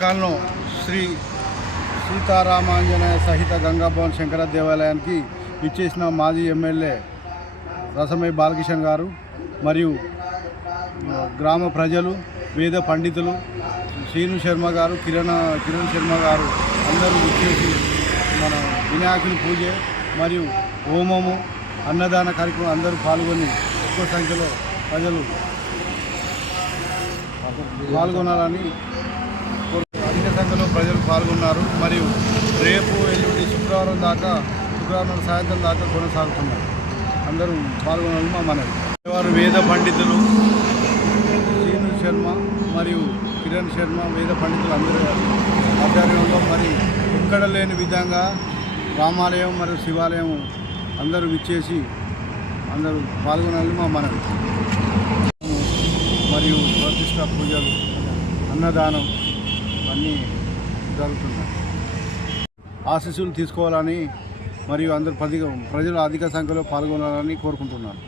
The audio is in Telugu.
కాలంలో శ్రీ సీతారామాంజనేయ సహిత గంగాభవన్ శంకర దేవాలయానికి ఇచ్చేసిన మాజీ ఎమ్మెల్యే రసమై బాలకిషన్ గారు మరియు గ్రామ ప్రజలు, వేద పండితులు, శ్రీను శర్మ గారు, కిరణ్ శర్మ గారు అందరూ ఇచ్చేసి మన వినాయకుని పూజ మరియు హోమము, అన్నదాన కార్యక్రమం అందరూ పాల్గొని ఎక్కువ సంఖ్యలో ప్రజలు పాల్గొనాలని అధిక సంఖ్యలో ప్రజలు పాల్గొన్నారు. మరియు రేపు ఎల్లుండి శుక్రవారం సాయంత్రం దాకా కొనసాగుతున్నారు. అందరూ పాల్గొనాలని మా మనవి. వారు వేద పండితులు శ్రీను శర్మ మరియు కిరణ్ శర్మ వేద పండితులు అందరూ ఆధ్వర్యంలో మరి ఎక్కడ లేని విధంగా రామాలయం మరియు శివాలయం అందరూ విచ్చేసి అందరూ పాల్గొనాలని మా మనవి. మరియు ప్రతిష్ట పూజలు, అన్నదానం అన్నీ జరుగుతున్నాయి. ఆశీస్సులు తీసుకోవాలని మరియు అందరూ ప్రజలు అధిక సంఖ్యలో పాల్గొనాలని కోరుకుంటున్నారు.